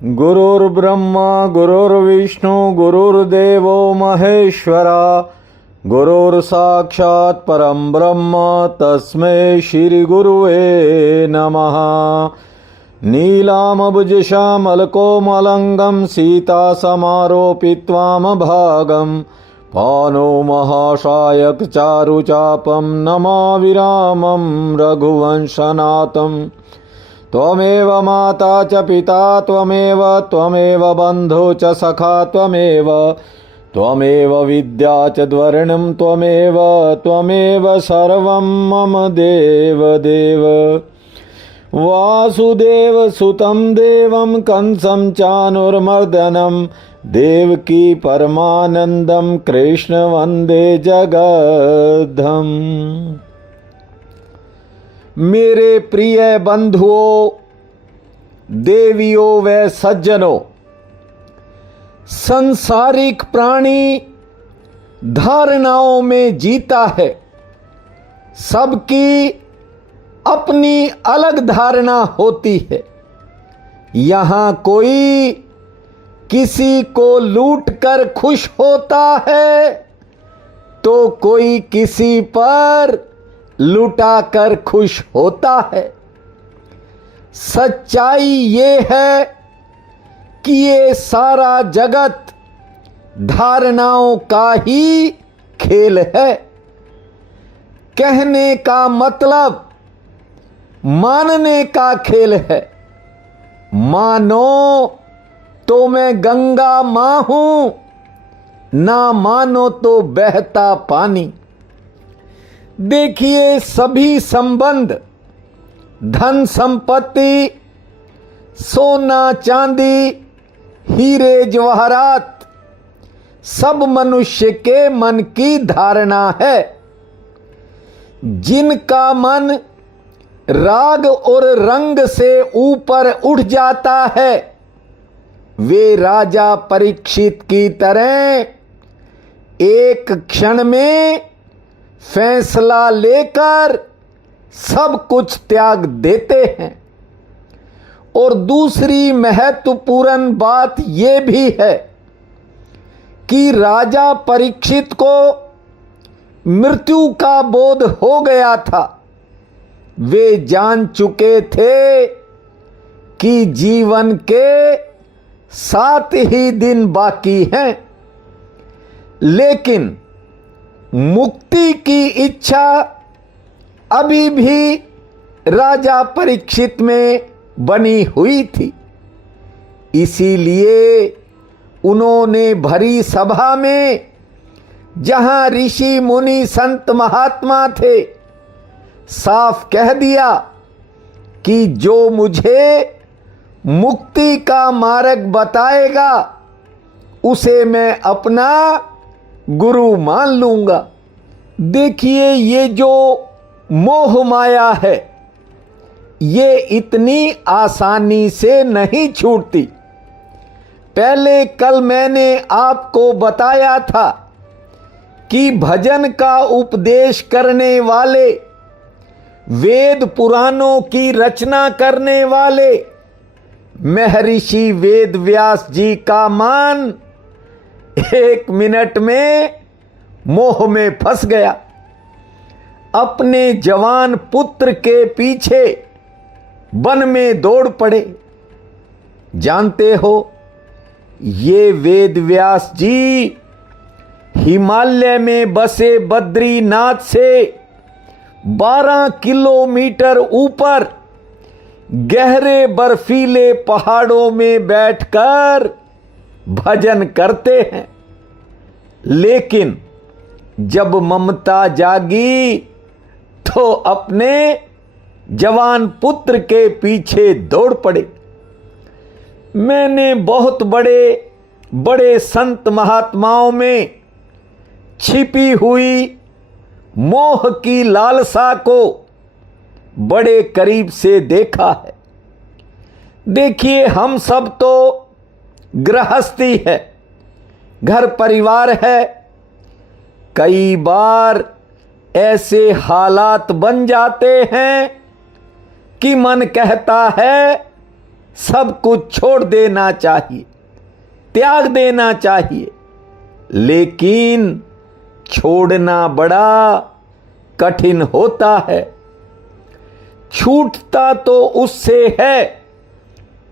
गुरुर्ब्रह्मा गुरुर्विष्णु गुरुर्देवो महेश्वरा गुरुर्साक्षात् परं ब्रह्म तस्मै श्री गुरुवे नमः। नीलामभुजश्यामलकोमलंगं सीतासमारोपित्वामभागं पानो महाशायक चारुचापं नमाविरामं रघुवंशनाथम्। त्वमेव माता च पिता त्वमेव बन्धु च सखा त्वमेव विद्या च द्वरणं त्वमेव सर्वं मम देवदेव। वासुदेवसुतं देवं कंसं चानुर्मर्दनं देवकी परमानन्दं कृष्ण वन्दे जगद्धाम। मेरे प्रिय बंधुओं, देवियों व सज्जनों, संसारिक प्राणी धारणाओं में जीता है। सबकी अपनी अलग धारणा होती है। यहाँ कोई किसी को लूट कर खुश होता है तो कोई किसी पर लुटा कर खुश होता है। सच्चाई ये है कि ये सारा जगत धारणाओं का ही खेल है। कहने का मतलब मानने का खेल है। मानो तो मैं गंगा मां हूं, ना मानो तो बहता पानी। देखिए, सभी संबंध, धन संपत्ति, सोना चांदी, हीरे जवाहरात, सब मनुष्य के मन की धारणा है। जिनका मन राग और रंग से ऊपर उठ जाता है, वे राजा परीक्षित की तरह एक क्षण में फैसला लेकर सब कुछ त्याग देते हैं। और दूसरी महत्वपूर्ण बात यह भी है कि राजा परीक्षित को मृत्यु का बोध हो गया था। वे जान चुके थे कि जीवन के 7 ही दिन बाकी हैं, लेकिन मुक्ति की इच्छा अभी भी राजा परीक्षित में बनी हुई थी। इसीलिए उन्होंने भरी सभा में, जहां ऋषि मुनि संत महात्मा थे, साफ कह दिया कि जो मुझे मुक्ति का मार्ग बताएगा उसे मैं अपना गुरु मान लूंगा। देखिए, ये जो मोह माया है, ये इतनी आसानी से नहीं छूटती। पहले कल मैंने आपको बताया था कि भजन का उपदेश करने वाले, वेद पुराणों की रचना करने वाले महर्षि वेद व्यास जी का मन 1 मिनट में मोह में फंस गया। अपने जवान पुत्र के पीछे वन में दौड़ पड़े। जानते हो, ये वेद व्यास जी हिमालय में बसे बद्रीनाथ से 12 किलोमीटर ऊपर गहरे बर्फीले पहाड़ों में बैठकर भजन करते हैं। लेकिन जब ममता जागी तो अपने जवान पुत्र के पीछे दौड़ पड़े। मैंने बहुत बड़े बड़े संत महात्माओं में छिपी हुई मोह की लालसा को बड़े करीब से देखा है। देखिए, हम सब तो गृहस्थी है, घर परिवार है। कई बार ऐसे हालात बन जाते हैं कि मन कहता है सब कुछ छोड़ देना चाहिए, त्याग देना चाहिए, लेकिन छोड़ना बड़ा कठिन होता है। छूटता तो उससे है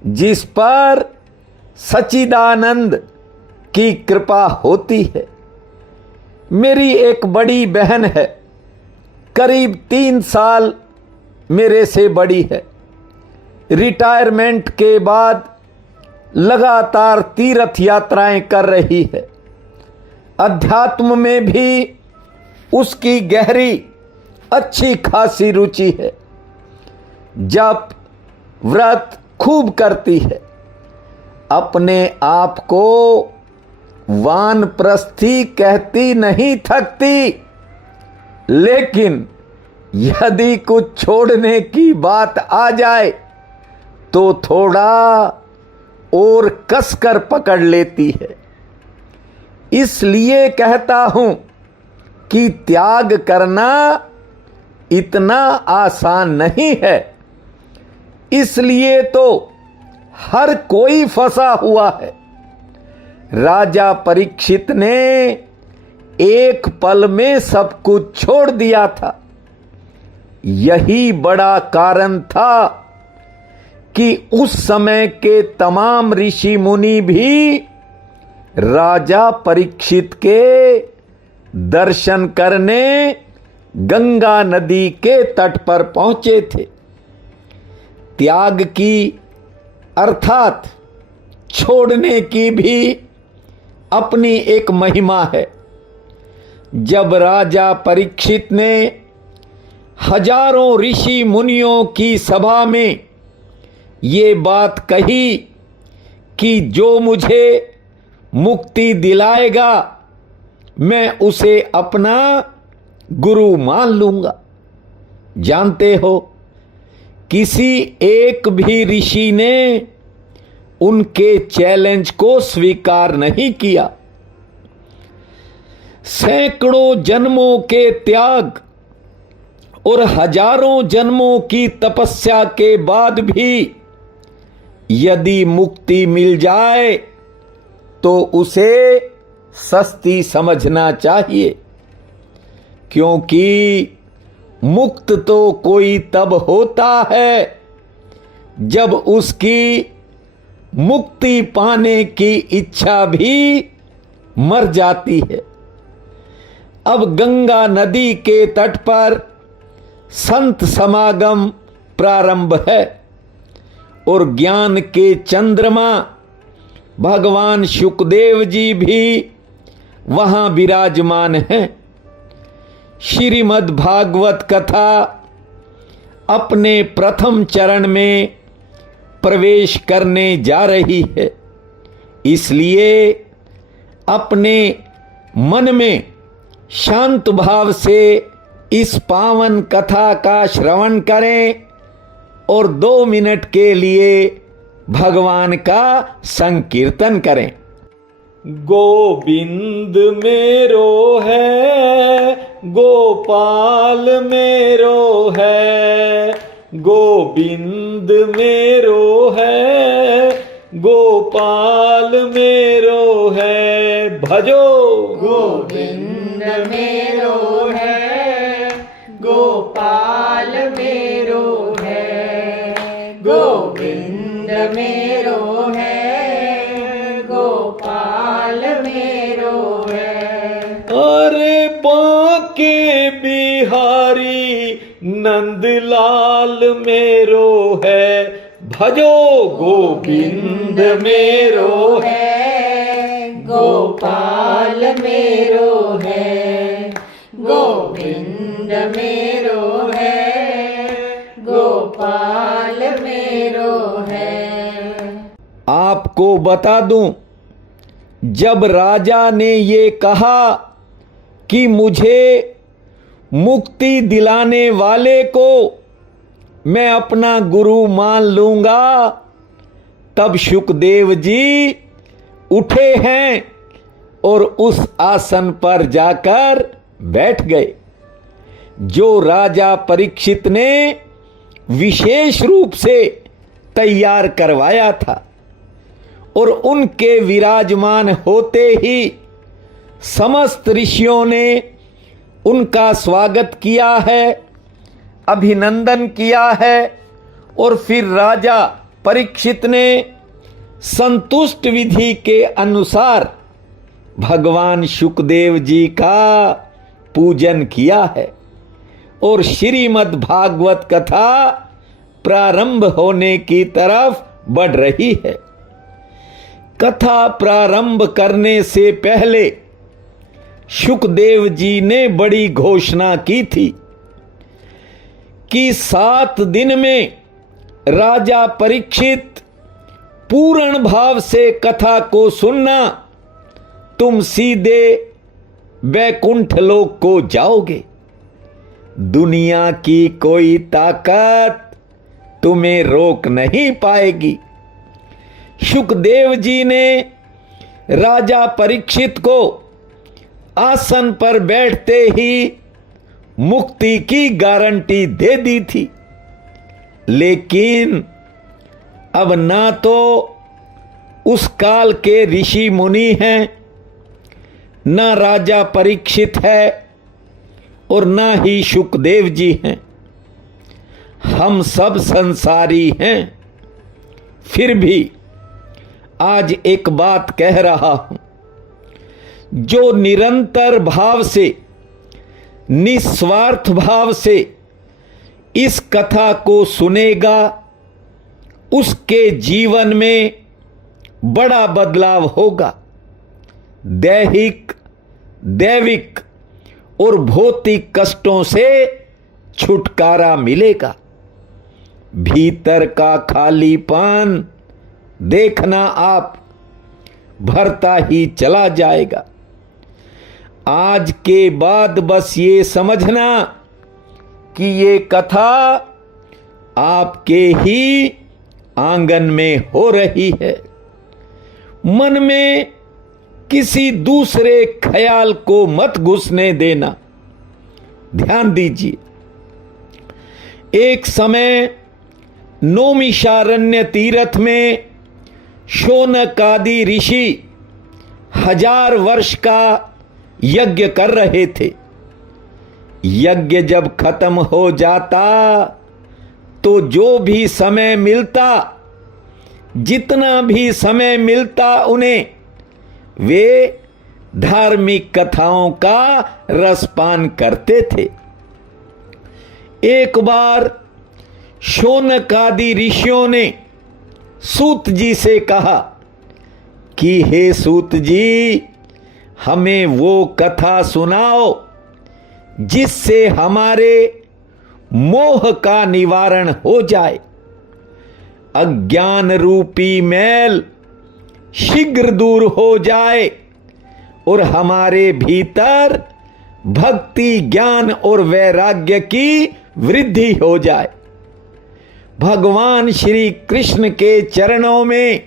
जिस पर सच्चिदानंद की कृपा होती है। मेरी एक बड़ी बहन है, करीब 3 साल मेरे से बड़ी है। रिटायरमेंट के बाद लगातार तीर्थ यात्राएं कर रही है। अध्यात्म में भी उसकी गहरी अच्छी खासी रुचि है। जप व्रत खूब करती है। अपने आप को वानप्रस्थी कहती नहीं थकती, लेकिन यदि कुछ छोड़ने की बात आ जाए तो थोड़ा और कसकर पकड़ लेती है। इसलिए कहता हूं कि त्याग करना इतना आसान नहीं है। इसलिए तो हर कोई फंसा हुआ है। राजा परीक्षित ने एक पल में सब कुछ छोड़ दिया था। यही बड़ा कारण था कि उस समय के तमाम ऋषि मुनि भी राजा परीक्षित के दर्शन करने गंगा नदी के तट पर पहुंचे थे। त्याग की अर्थात छोड़ने की भी अपनी एक महिमा है। जब राजा परीक्षित ने हजारों ऋषि मुनियों की सभा में ये बात कही कि जो मुझे मुक्ति दिलाएगा मैं उसे अपना गुरु मान लूंगा। जानते हो, किसी एक भी ऋषि ने उनके चैलेंज को स्वीकार नहीं किया। सैकड़ों जन्मों के त्याग और हजारों जन्मों की तपस्या के बाद भी यदि मुक्ति मिल जाए तो उसे सस्ती समझना चाहिए, क्योंकि मुक्त तो कोई तब होता है जब उसकी मुक्ति पाने की इच्छा भी मर जाती है। अब गंगा नदी के तट पर संत समागम प्रारंभ है और ज्ञान के चंद्रमा भगवान शुकदेव जी भी वहां विराजमान हैं। श्रीमद् भागवत कथा अपने प्रथम चरण में प्रवेश करने जा रही है। इसलिए अपने मन में शांत भाव से इस पावन कथा का श्रवण करें और 2 मिनट के लिए भगवान का संकीर्तन करें। गोविंद मेरो है, गोपाल मेरो है, गोविंद मेरो है, गोपाल मेरो है। भजो गोविंद मेरो है, गोपाल मेरो है, गोविंद मेरो है, गोपाल मेरो है। अरे बांके बिहारी नंदलाल मेरो है। भजो गोविंद मेरो है, गोपाल मेरो है, गोविंद मेरो है, गोपाल मेरो है। आपको बता दूं, जब राजा ने ये कहा कि मुझे मुक्ति दिलाने वाले को मैं अपना गुरु मान लूंगा, तब शुकदेव जी उठे हैं और उस आसन पर जाकर बैठ गए जो राजा परीक्षित ने विशेष रूप से तैयार करवाया था और उनके विराजमान होते ही समस्त ऋषियों ने उनका स्वागत किया है, अभिनंदन किया है। और फिर राजा परीक्षित ने संतुष्ट विधि के अनुसार भगवान शुकदेव जी का पूजन किया है और श्रीमद् भागवत कथा प्रारंभ होने की तरफ बढ़ रही है। कथा प्रारंभ करने से पहले शुकदेव जी ने बड़ी घोषणा की थी कि 7 दिन में राजा परीक्षित पूर्ण भाव से कथा को सुनना, तुम सीधे वैकुंठ लोक को जाओगे। दुनिया की कोई ताकत तुम्हें रोक नहीं पाएगी। शुकदेव जी ने राजा परीक्षित को आसन पर बैठते ही मुक्ति की गारंटी दे दी थी, लेकिन अब ना तो उस काल के ऋषि मुनि हैं, ना राजा परीक्षित है और ना ही शुकदेव जी हैं। हम सब संसारी हैं। फिर भी आज एक बात कह रहा हूं, जो निरंतर भाव से, निस्वार्थ भाव से इस कथा को सुनेगा, उसके जीवन में बड़ा बदलाव होगा। दैहिक, दैविक और भौतिक कष्टों से छुटकारा मिलेगा। भीतर का खालीपन देखना आप भरता ही चला जाएगा। आज के बाद बस ये समझना कि ये कथा आपके ही आंगन में हो रही है। मन में किसी दूसरे ख्याल को मत घुसने देना। ध्यान दीजिए, एक समय नौमिषारण्य तीर्थ में शौनक आदि ऋषि 1000 वर्ष का यज्ञ कर रहे थे। यज्ञ जब खत्म हो जाता तो जो भी समय मिलता, जितना भी समय मिलता, उन्हें वे धार्मिक कथाओं का रसपान करते थे। एक बार शौनक आदि ऋषियों ने सूत जी से कहा कि हे सूत जी, हमें वो कथा सुनाओ जिससे हमारे मोह का निवारण हो जाए, अज्ञान रूपी मैल शीघ्र दूर हो जाए और हमारे भीतर भक्ति, ज्ञान और वैराग्य की वृद्धि हो जाए। भगवान श्री कृष्ण के चरणों में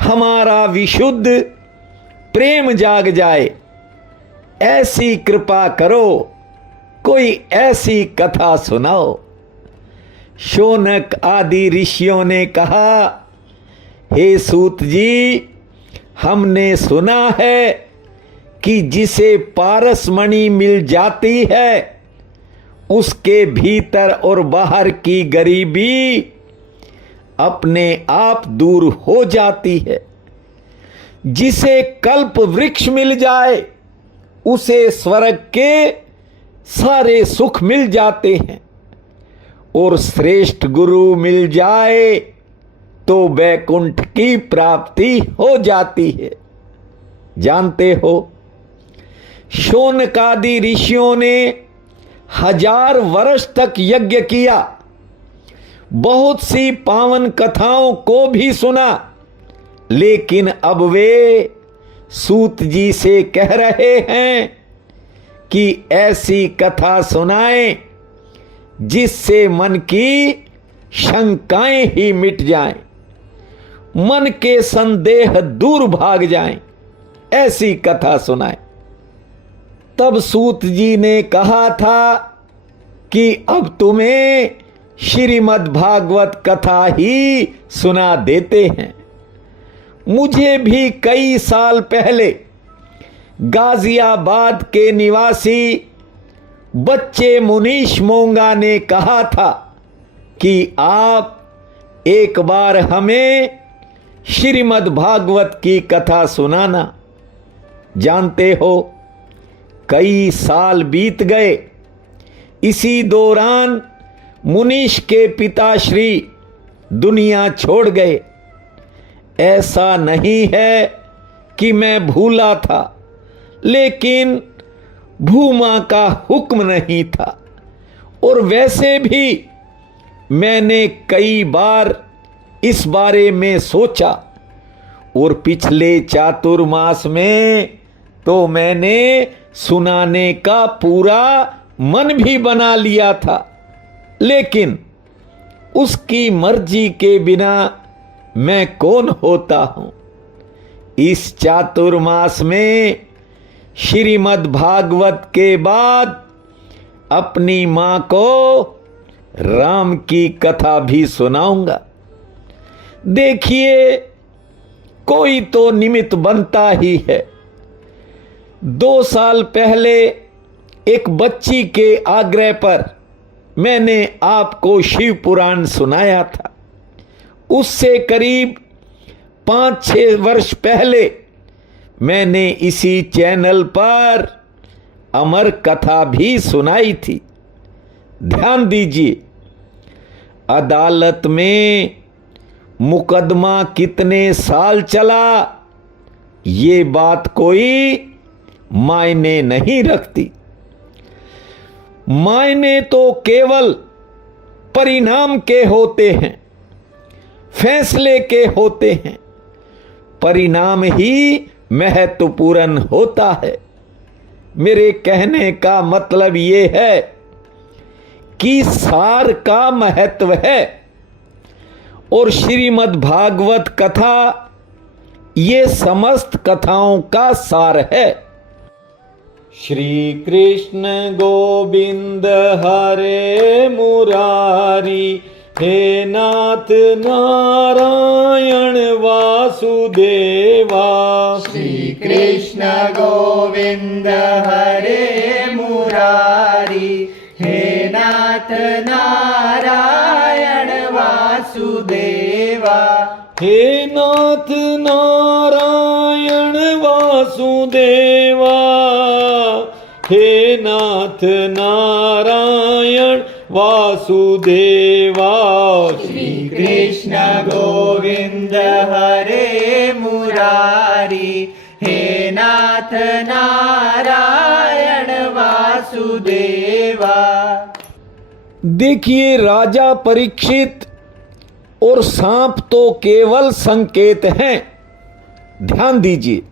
हमारा विशुद्ध प्रेम जाग जाए। ऐसी कृपा करो, कोई ऐसी कथा सुनाओ। शौनक आदि ऋषियों ने कहा, हे सूत जी, हमने सुना है कि जिसे पारसमणि मिल जाती है उसके भीतर और बाहर की गरीबी अपने आप दूर हो जाती है। जिसे कल्प वृक्ष मिल जाए उसे स्वर्ग के सारे सुख मिल जाते हैं, और श्रेष्ठ गुरु मिल जाए तो वैकुंठ की प्राप्ति हो जाती है। जानते हो, शौनकादि ऋषियों ने 1000 वर्ष तक यज्ञ किया, बहुत सी पावन कथाओं को भी सुना, लेकिन अब वे सूत जी से कह रहे हैं कि ऐसी कथा सुनाएं जिससे मन की शंकाएं ही मिट जाएं, मन के संदेह दूर भाग जाएं। ऐसी कथा सुनाएं। तब सूत जी ने कहा था कि अब तुम्हें श्रीमद् भागवत कथा ही सुना देते हैं। मुझे भी कई साल पहले गाजियाबाद के निवासी बच्चे मुनीश मोंगा ने कहा था कि आप एक बार हमें श्रीमद् भागवत की कथा सुनाना। जानते हो, कई साल बीत गए। इसी दौरान मुनीश के पिताश्री दुनिया छोड़ गए। ऐसा नहीं है कि मैं भूला था, लेकिन भूमा का हुक्म नहीं था। और वैसे भी मैंने कई बार इस बारे में सोचा, और पिछले चातुर्मास में तो मैंने सुनाने का पूरा मन भी बना लिया था, लेकिन उसकी मर्जी के बिना मैं कौन होता हूं। इस चातुर्मास में श्रीमद् भागवत के बाद अपनी मां को राम की कथा भी सुनाऊंगा। देखिए, कोई तो निमित्त बनता ही है। 2 साल पहले एक बच्ची के आग्रह पर मैंने आपको शिव पुराण सुनाया था। उससे करीब 5-6 वर्ष पहले मैंने इसी चैनल पर अमर कथा भी सुनाई थी। ध्यान दीजिए, अदालत में मुकदमा कितने साल चला, ये बात कोई मायने नहीं रखती। मायने तो केवल परिणाम के होते हैं, फैसले के होते हैं। परिणाम ही महत्वपूर्ण होता है। मेरे कहने का मतलब ये है कि सार का महत्व है, और श्रीमद् भागवत कथा ये समस्त कथाओं का सार है। श्री कृष्ण गोविंद हरे मुरारी, हे नाथ नारायण वासुदेवा। श्री कृष्ण गोविंद हरे मुरारी, हे नाथ नारायण वासुदेवा। हे नाथ नारायण वासुदेवा, हे नाथ नारायण वासुदेवा। श्री कृष्ण गोविंद हरे मुरारी, हे नाथ नारायण वासुदेवा। देखिए, राजा परीक्षित और सांप तो केवल संकेत हैं। ध्यान दीजिए,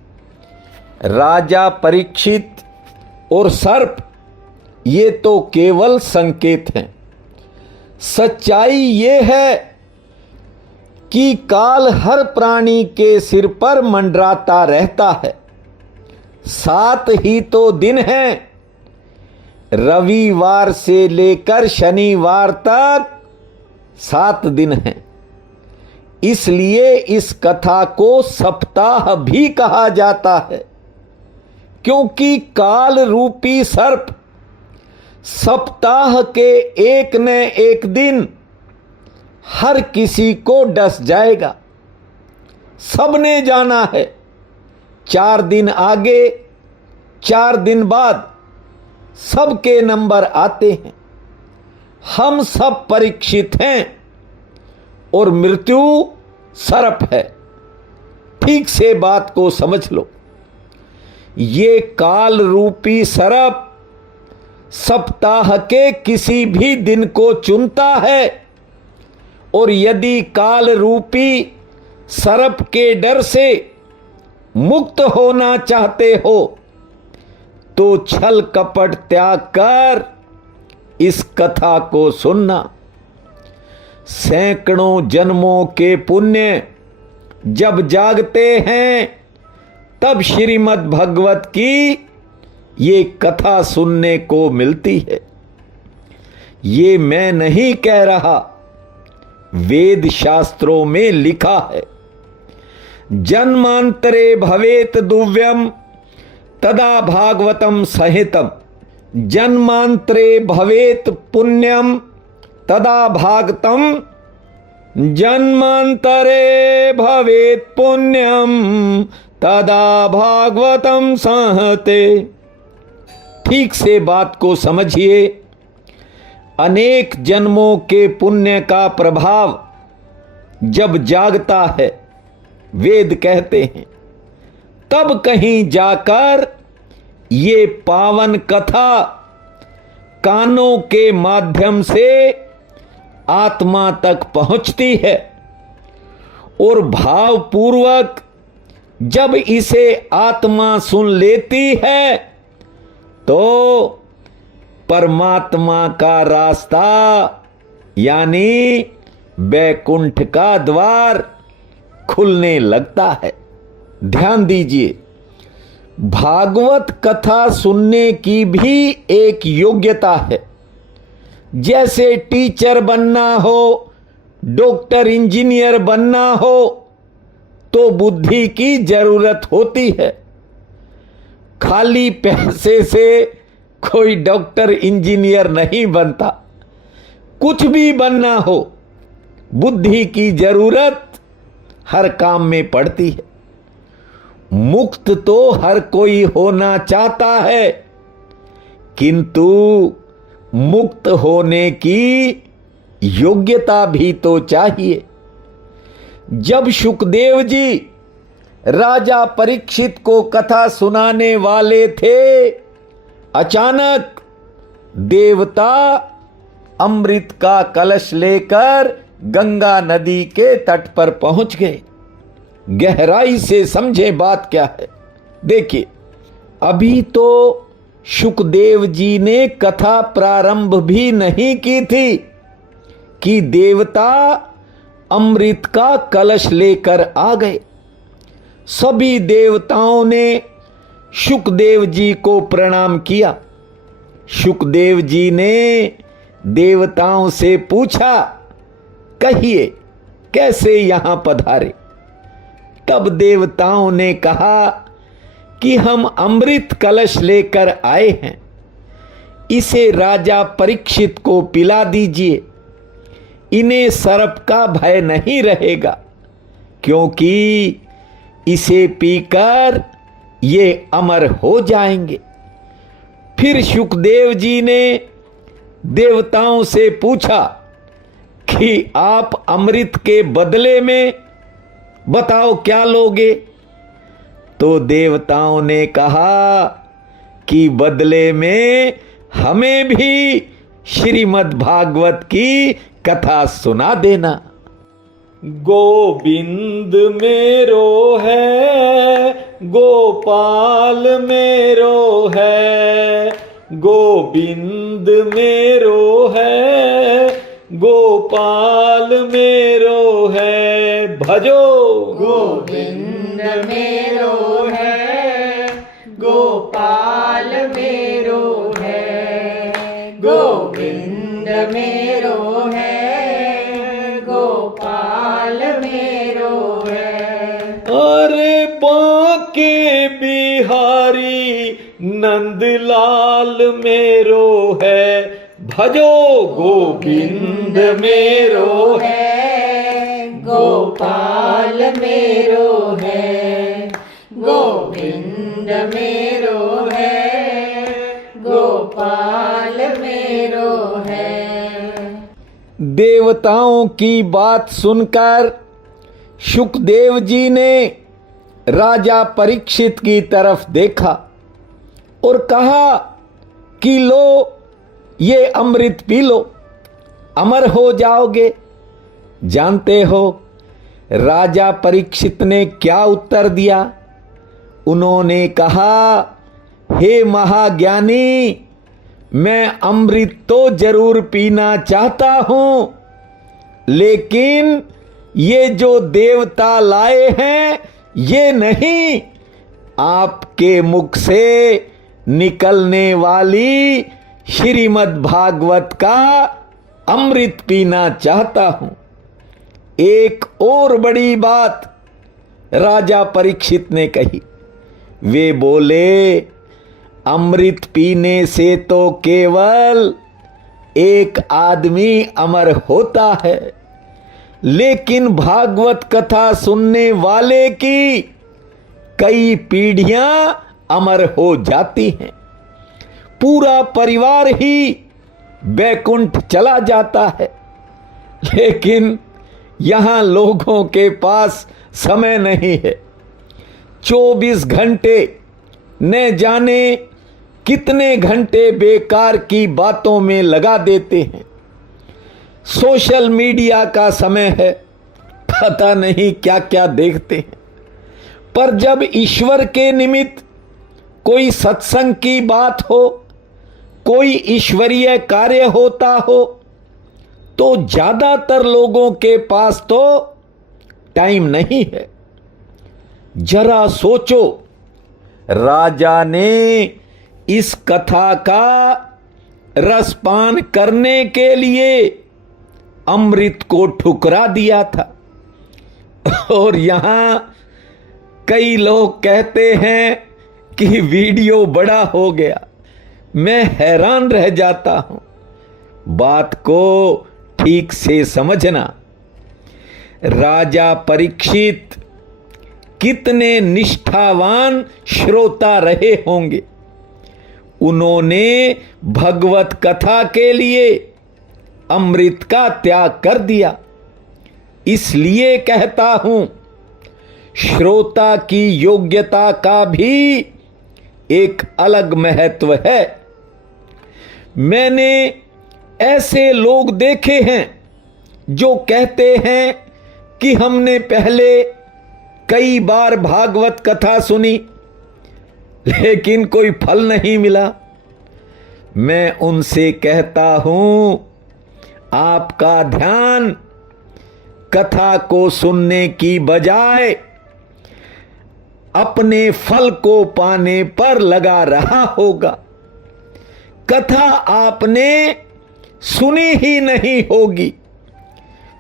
राजा परीक्षित और सर्प ये तो केवल संकेत हैं। सच्चाई ये है कि काल हर प्राणी के सिर पर मंडराता रहता है। 7 ही तो दिन हैं। रविवार से लेकर शनिवार तक 7 दिन हैं। इसलिए इस कथा को सप्ताह भी कहा जाता है, क्योंकि काल रूपी सर्प सप्ताह के एक न एक दिन हर किसी को डस जाएगा। सबने जाना है, 4 दिन आगे 4 दिन बाद सबके नंबर आते हैं। हम सब परीक्षित हैं और मृत्यु सर्प है। ठीक से बात को समझ लो। ये काल रूपी सर्प सप्ताह के किसी भी दिन को चुनता है, और यदि काल रूपी सर्प के डर से मुक्त होना चाहते हो तो छल कपट त्याग कर इस कथा को सुनना। सैकड़ों जन्मों के पुण्य जब जागते हैं, तब श्रीमद् भागवत की ये कथा सुनने को मिलती है। ये मैं नहीं कह रहा, वेद शास्त्रों में लिखा है। जन्मांतरे भवेत दुव्यम तदा भागवतम सहितम, जन्मांतरे भवेत पुण्यम तदा भागतम, जन्मांतरे भवेत पुण्यम तदा भागवतम सहते। ठीक से बात को समझिए। अनेक जन्मों के पुण्य का प्रभाव जब जागता है, वेद कहते हैं, तब कहीं जाकर ये पावन कथा कानों के माध्यम से आत्मा तक पहुंचती है और भावपूर्वक जब इसे आत्मा सुन लेती है तो परमात्मा का रास्ता यानी बैकुंठ का द्वार खुलने लगता है। ध्यान दीजिए, भागवत कथा सुनने की भी एक योग्यता है। जैसे टीचर बनना हो, डॉक्टर इंजीनियर बनना हो तो बुद्धि की जरूरत होती है। खाली पैसे से कोई डॉक्टर इंजीनियर नहीं बनता। कुछ भी बनना हो, बुद्धि की जरूरत हर काम में पड़ती है। मुक्त तो हर कोई होना चाहता है, किंतु मुक्त होने की योग्यता भी तो चाहिए। जब सुखदेव जी राजा परीक्षित को कथा सुनाने वाले थे, अचानक देवता अमृत का कलश लेकर गंगा नदी के तट पर पहुंच गए। गहराई से समझे बात क्या है। देखिए, अभी तो सुखदेव जी ने कथा प्रारंभ भी नहीं की थी कि देवता अमृत का कलश लेकर आ गए। सभी देवताओं ने सुखदेव जी को प्रणाम किया। सुखदेव जी ने देवताओं से पूछा, कहिए कैसे यहां पधारे। तब देवताओं ने कहा कि हम अमृत कलश लेकर आए हैं, इसे राजा परीक्षित को पिला दीजिए। इन्हें सर्प का भय नहीं रहेगा, क्योंकि इसे पीकर ये अमर हो जाएंगे। फिर सुखदेव जी ने देवताओं से पूछा कि आप अमृत के बदले में बताओ क्या लोगे। तो देवताओं ने कहा कि बदले में हमें भी श्रीमद् भागवत की कथा सुना देना। गोविंद मेरो है, गोपाल मेरो है, गोविंद मेरो है, गोपाल मेरो है, भजो गोविंद मेरो है, गोपाल मेरो है, गोविंद मेरो है, गोपाल मेरो है। अरे बांके बिहारी नंदलाल मेरो है, भजो गोविंद मेरो है, गोपाल मेरो है, गोविंद मेरो है, गोपाल मेरो है। देवताओं की बात सुनकर सुखदेव जी ने राजा परीक्षित की तरफ देखा और कहा कि लो ये अमृत पी लो, अमर हो जाओगे। जानते हो राजा परीक्षित ने क्या उत्तर दिया? उन्होंने कहा, हे महाज्ञानी, मैं अमृत तो जरूर पीना चाहता हूं, लेकिन ये जो देवता लाए हैं ये नहीं। आपके मुख से निकलने वाली श्रीमद् भागवत का अमृत पीना चाहता हूं। एक और बड़ी बात राजा परीक्षित ने कही। वे बोले, अमृत पीने से तो केवल एक आदमी अमर होता है, लेकिन भागवत कथा सुनने वाले की कई पीढ़ियां अमर हो जाती हैं। पूरा परिवार ही बैकुंठ चला जाता है। लेकिन यहां लोगों के पास समय नहीं है। 24 घंटे न जाने कितने घंटे बेकार की बातों में लगा देते हैं। सोशल मीडिया का समय है, पता नहीं क्या क्या देखते हैं। पर जब ईश्वर के निमित्त कोई सत्संग की बात हो, कोई ईश्वरीय कार्य होता हो, तो ज्यादातर लोगों के पास तो टाइम नहीं है। जरा सोचो, राजा ने इस कथा का रसपान करने के लिए अमृत को ठुकरा दिया था। और यहां कई लोग कहते हैं कि वीडियो बड़ा हो गया। मैं हैरान रह जाता हूं। बात को ठीक से समझना। राजा परीक्षित कितने निष्ठावान श्रोता रहे होंगे। उन्होंने भगवत कथा के लिए अमृत का त्याग कर दिया। इसलिए कहता हूं, श्रोता की योग्यता का भी एक अलग महत्व है। मैंने ऐसे लोग देखे हैं जो कहते हैं कि हमने पहले कई बार भागवत कथा सुनी, लेकिन कोई फल नहीं मिला। मैं उनसे कहता हूं, आपका ध्यान कथा को सुनने की बजाय अपने फल को पाने पर लगा रहा होगा। कथा आपने सुनी ही नहीं होगी।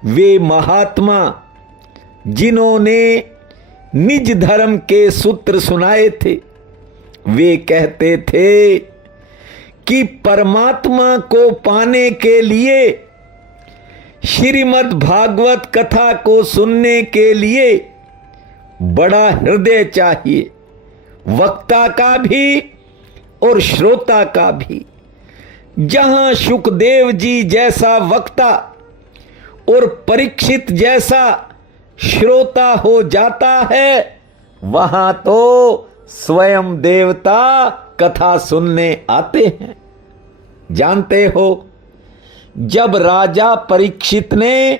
वे महात्मा जिन्होंने निज धर्म के सूत्र सुनाए थे, वे कहते थे कि परमात्मा को पाने के लिए श्रीमद् भागवत कथा को सुनने के लिए बड़ा हृदय चाहिए, वक्ता का भी और श्रोता का भी। जहां सुखदेव जी जैसा वक्ता और परीक्षित जैसा श्रोता हो जाता है, वहां तो स्वयं देवता कथा सुनने आते हैं। जानते हो, जब राजा परीक्षित ने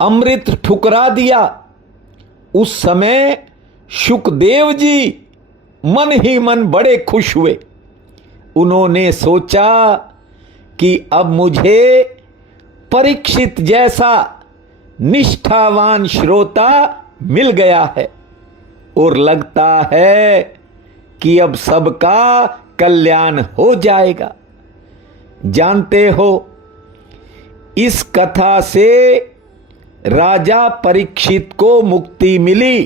अमृत ठुकरा दिया, उस समय सुखदेव जी मन ही मन बड़े खुश हुए। उन्होंने सोचा कि अब मुझे परीक्षित जैसा निष्ठावान श्रोता मिल गया है और लगता है कि अब सबका कल्याण हो जाएगा। जानते हो, इस कथा से राजा परीक्षित को मुक्ति मिली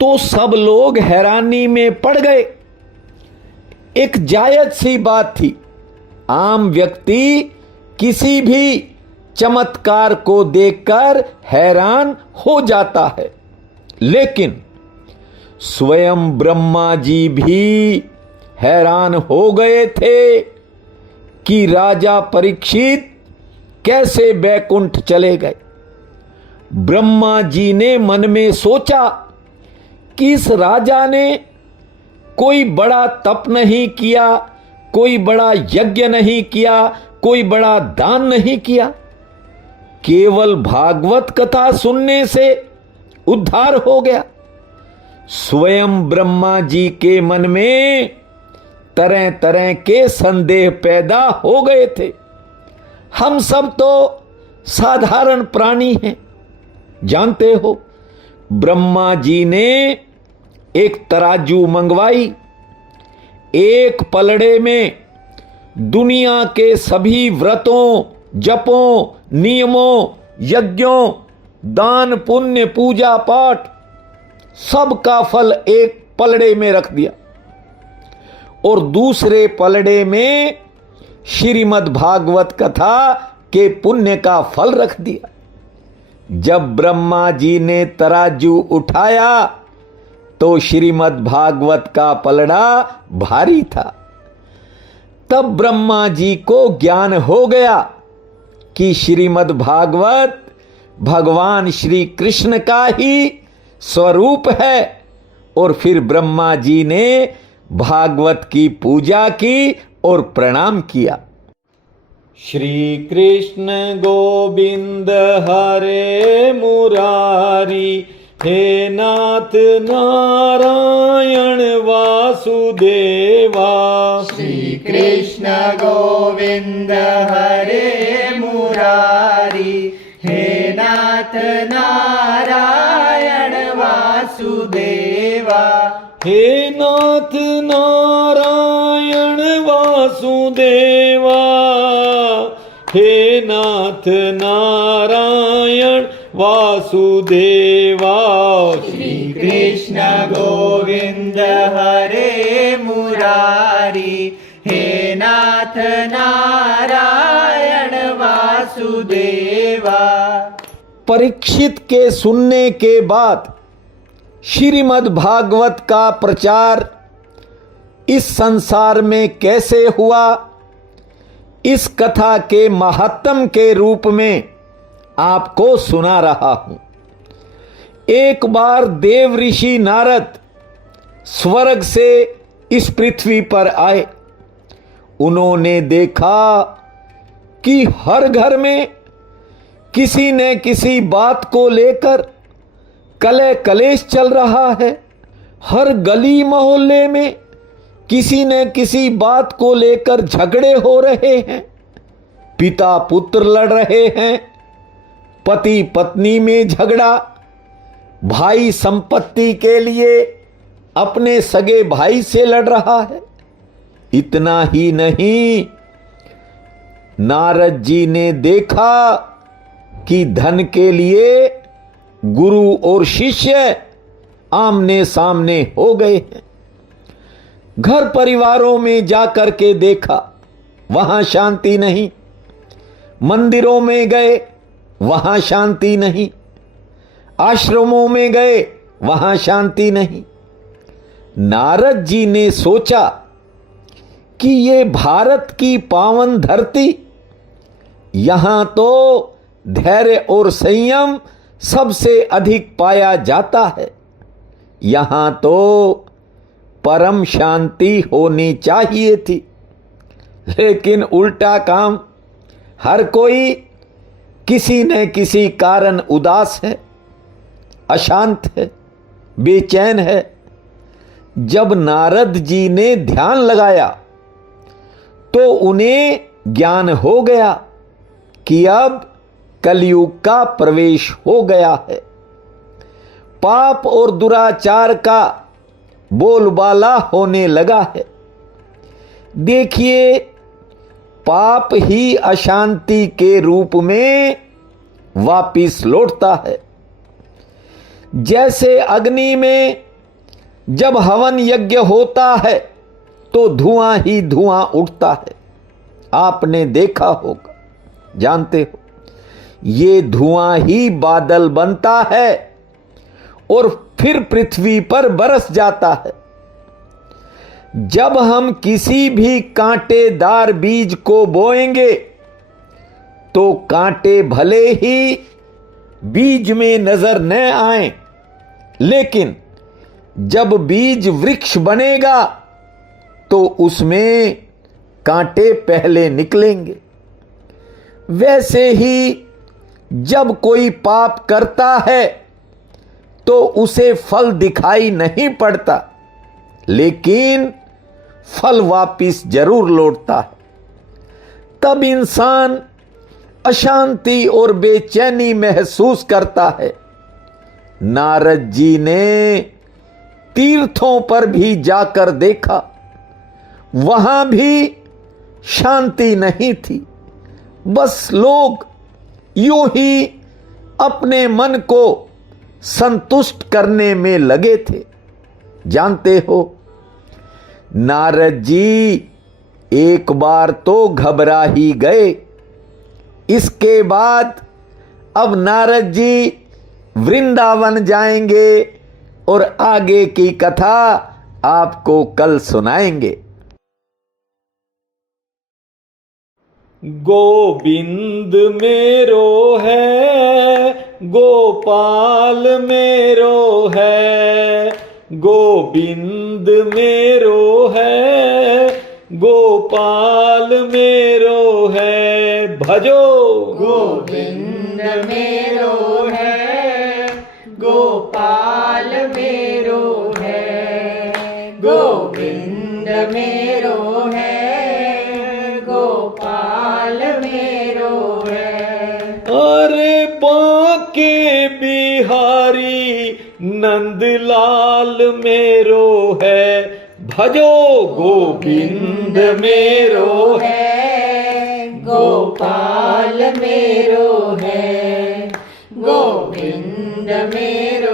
तो सब लोग हैरानी में पड़ गए। एक जायज सी बात थी। आम व्यक्ति किसी भी चमत्कार को देखकर हैरान हो जाता है, लेकिन स्वयं ब्रह्मा जी भी हैरान हो गए थे कि राजा परीक्षित कैसे बैकुंठ चले गए। ब्रह्मा जी ने मन में सोचा कि इस राजा ने कोई बड़ा तप नहीं किया, कोई बड़ा यज्ञ नहीं किया, कोई बड़ा दान नहीं किया, केवल भागवत कथा सुनने से उद्धार हो गया। स्वयं ब्रह्मा जी के मन में तरह तरह के संदेह पैदा हो गए थे। हम सब तो साधारण प्राणी हैं। जानते हो, ब्रह्मा जी ने एक तराजू मंगवाई, एक पलड़े में दुनिया के सभी व्रतों, जपों, नियमों, यज्ञों, दान, पुण्य, पूजा पाठ सब का फल एक पलड़े में रख दिया और दूसरे पलड़े में श्रीमद् भागवत कथा के पुण्य का फल रख दिया। जब ब्रह्मा जी ने तराजू उठाया तो श्रीमद् भागवत का पलड़ा भारी था। तब ब्रह्मा जी को ज्ञान हो गया कि श्रीमद् भागवत भगवान श्री कृष्ण का ही स्वरूप है और फिर ब्रह्मा जी ने भागवत की पूजा की और प्रणाम किया। श्री कृष्ण गोविंद हरे मुरारी, हे नाथ नारायण वासुदेवा। श्री कृष्ण गोविंद हरे मुरारी, हे नाथ नारायण वासुदेवा। हे नाथ नारायण वासुदेवा, हे नाथ नारायण वासुदेवा। श्री कृष्ण गोविंद हरे मुरारी, हे नाथ नारायण वासुदेवा। परीक्षित के सुनने के बाद श्रीमद् भागवत का प्रचार इस संसार में कैसे हुआ, इस कथा के महात्म के रूप में आपको सुना रहा हूं। एक बार देव ऋषि नारद स्वर्ग से इस पृथ्वी पर आए। उन्होंने देखा कि हर घर में किसी न किसी बात को लेकर कलह कलेश चल रहा है। हर गली मोहल्ले में किसी न किसी बात को लेकर झगड़े हो रहे हैं। पिता पुत्र लड़ रहे हैं, पति पत्नी में झगड़ा, भाई संपत्ति के लिए अपने सगे भाई से लड़ रहा है। इतना ही नहीं, नारद जी ने देखा कि धन के लिए गुरु और शिष्य आमने सामने हो गए हैं। घर परिवारों में जाकर के देखा, वहां शांति नहीं। मंदिरों में गए, वहां शांति नहीं। आश्रमों में गए, वहां शांति नहीं। नारद जी ने सोचा कि ये भारत की पावन धरती, यहां तो धैर्य और संयम सबसे अधिक पाया जाता है। यहां तो परम शांति होनी चाहिए थी, लेकिन उल्टा काम। हर कोई किसी न किसी कारण उदास है, अशांत है, बेचैन है। जब नारद जी ने ध्यान लगाया तो उन्हें ज्ञान हो गया कि अब कलयुग का प्रवेश हो गया है। पाप और दुराचार का बोलबाला होने लगा है। देखिए, पाप ही अशांति के रूप में वापिस लौटता है। जैसे अग्नि में जब हवन यज्ञ होता है तो धुआं ही धुआं उठता है। आपने देखा होगा, जानते हो। ये धुआं ही बादल बनता है और फिर पृथ्वी पर बरस जाता है। जब हम किसी भी कांटेदार बीज को बोएंगे तो कांटे भले ही बीज में नजर न आए, लेकिन जब बीज वृक्ष बनेगा तो उसमें कांटे पहले निकलेंगे। वैसे ही जब कोई पाप करता है तो उसे फल दिखाई नहीं पड़ता, लेकिन फल वापिस जरूर लौटता है। तब इंसान अशांति और बेचैनी महसूस करता है। नारद जी ने तीर्थों पर भी जाकर देखा, वहां भी शांति नहीं थी। बस लोग यूं ही अपने मन को संतुष्ट करने में लगे थे। जानते हो, नारद जी एक बार तो घबरा ही गए। इसके बाद अब नारद जी वृंदावन जाएंगे और आगे की कथा आपको कल सुनाएंगे। गोविंद मेरो है, गोपाल मेरो है, गोविंद मेरो है, गोपाल मेरो है। भजो गोविंद मेरो है, गोपाल मेरो है, गोविंद मेरो है, गोपाल मेरो है। अरे बांके बिहारी नंदलाल मेरो है। भजो गोविंद मेरो है, गोपाल मेरो है, गोविंद मेरो